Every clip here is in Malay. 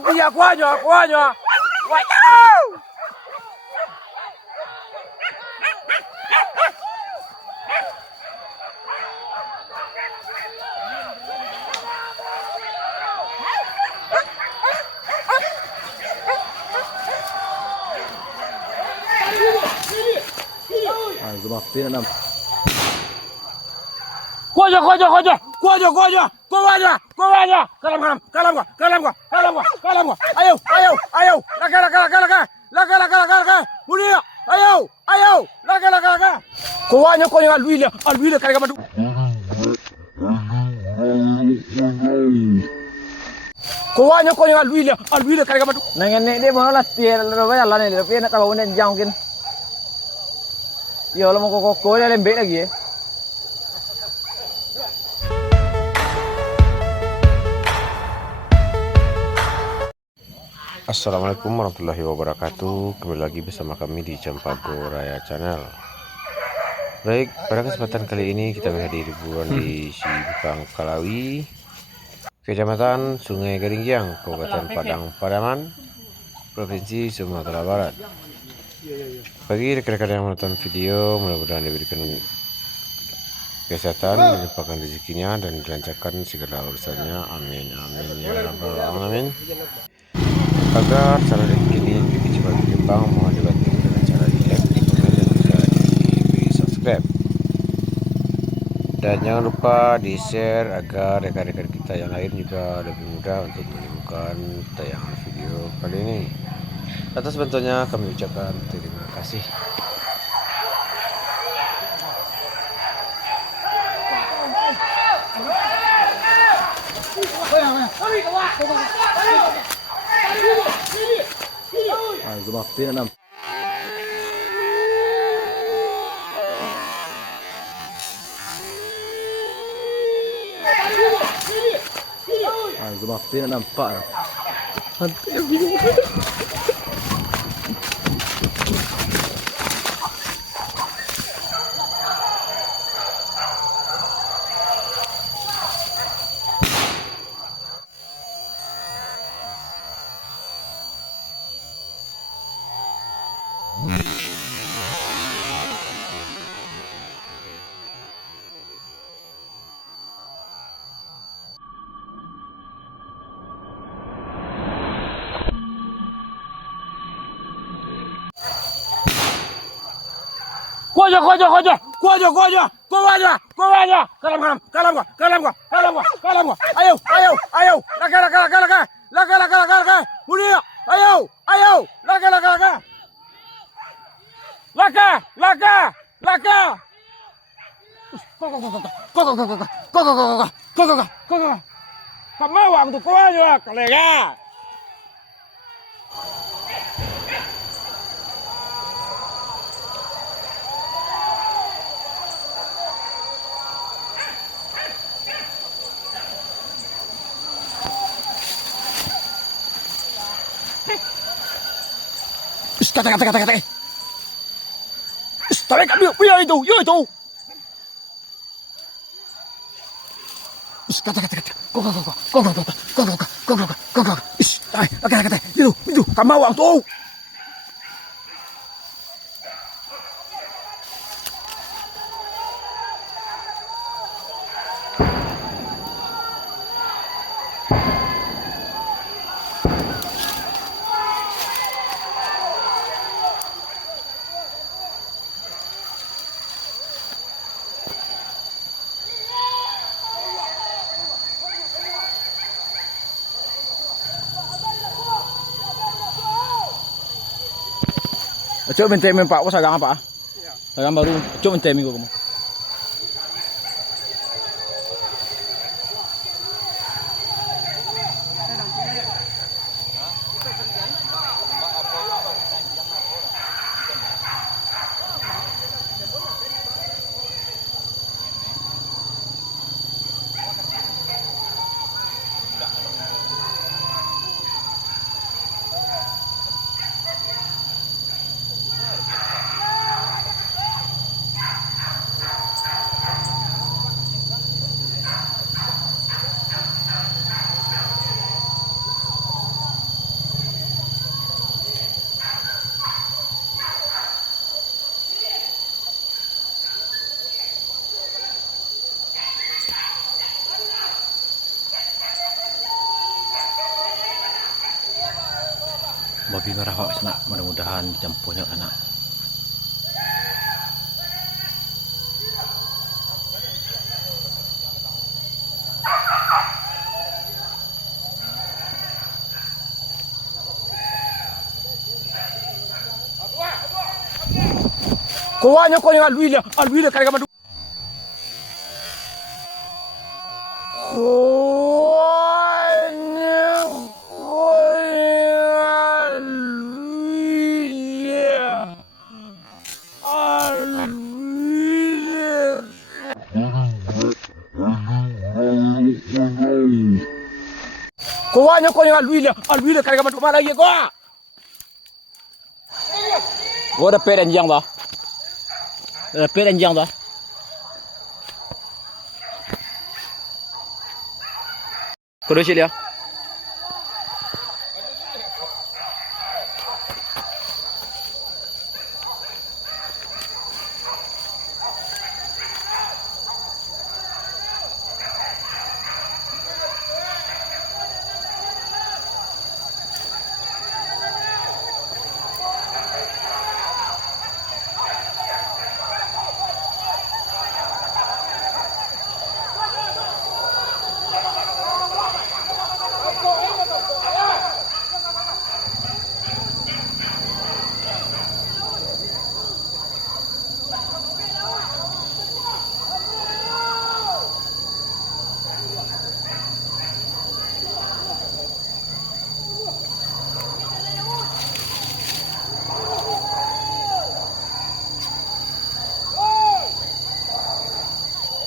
pia kwanya. Wajau! Kwanya. Kalam gua. Ayo. Laka. Mulia. Ayo. Laka. Kwanya alwile kare madu. Kwanya alwile kare madu. Nangen dia mau latih lalu ya lah nih tapi nak tahu nih jauh mungkin. Ya lo mau koko dia lembek lagi ya. Assalamualaikum warahmatullahi wabarakatuh. Kembali lagi bersama kami di Campago Raya Channel. Baik, pada kesempatan kali ini kita berada di liburan di Sibukang Kalawi, Kecamatan Sungai Garingjang, Kabupaten Padang Pariaman, Provinsi Sumatera Barat. Bagi rekan-rekan yang menonton video, mudah-mudahan diberikan kesehatan, dilimpahkan rezekinya, dan dilancarkan segala urusannya. Amin ya rabbal alamin. Agar channel ini lebih cepat berkembang, mohon dibantu dengan cara di like, di komen, dan juga di subscribe. Dan jangan lupa di share agar rekan-rekan kita yang lain juga lebih mudah untuk menemukan tayangan video kali ini. Atas bantuannya kami ucapkan terima kasih. Nampak. Kwanya. Kalam gua. Ayo. Laka. Mulia. Ayo. Laka. Kok. Pamawang tu kwanya kalega. Kata. Tarik ambil, itu. Kata. Kok. Kata. Itu. Kamawang tuh. Coba benteng Pak, wah sagang apa? Sagang baru. Coba benteng minggu kamu. Babi merah Pak sana, mudah-mudahan dicampurnya sana. Kuanya kau yang alwila kaya kamadu. Kuanya kau yang alwila kaya kamadu mana lagi kau? Gua ada perenjang dah. Perenjang dah. Kudu sih dia.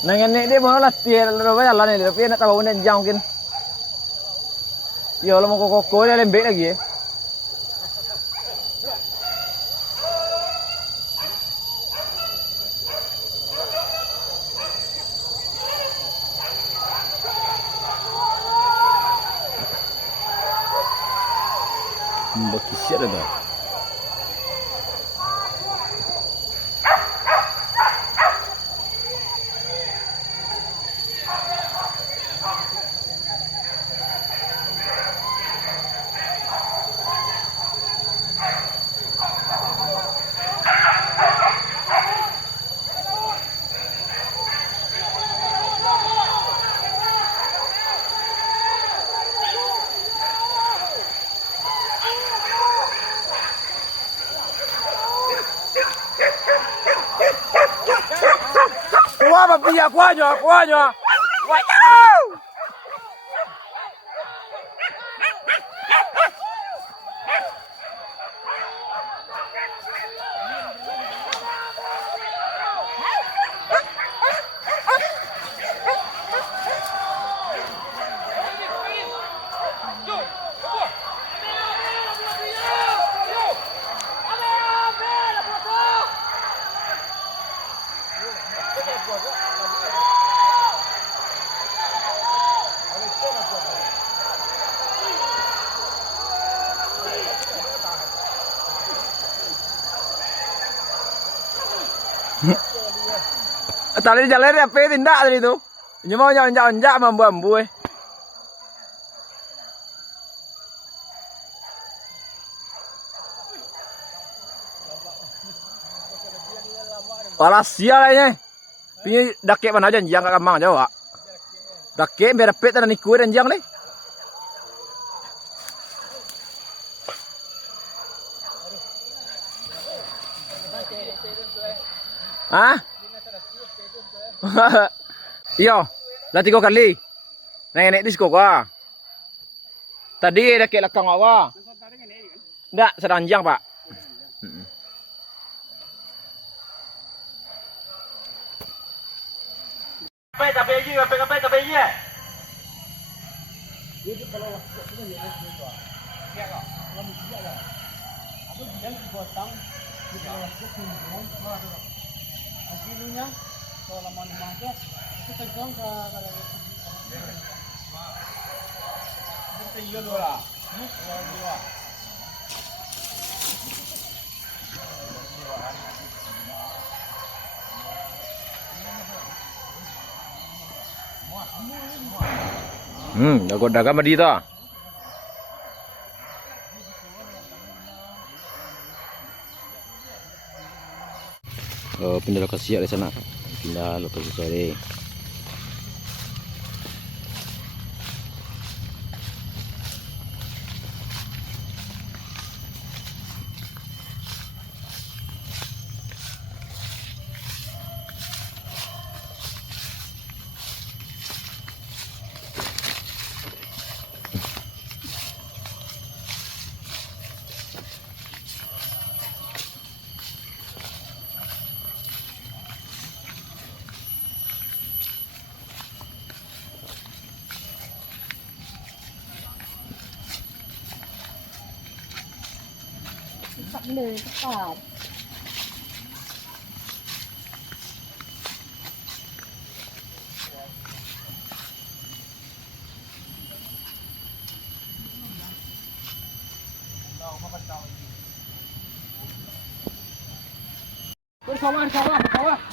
Nang ini dia mau latihan lalu jalan ini tapi nak tahu ini jauh mungkin. Ya kalau mau koko dia lembek lagi ya. Bakisnya ada dah. Wah, babi akuanya. Wajau! Tali jalan apa tindak tadi itu? Ini mau onjak mambu eh. Palas sial aja. Ini dakek mana aja jangan kamang Jawa. Dakek berapet dan niku dan jang nih. Hah? Iyo, latih kau kali. Nenek disko kau. Tadi ada kayak lekang apa? Enggak, seranjang Pak. Tapi aja. Dagang madi ta. pindah lokasi di sana. Pindah lokasi cari.เลยสักบาท Bersama, bersama, bersama.